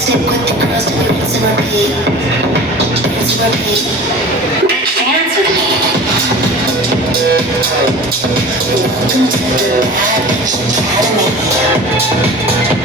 Stick with the girls, do the rinse and repeat. Rinse and repeat. Dance with me. Welcome to the Bad Bitch Academy.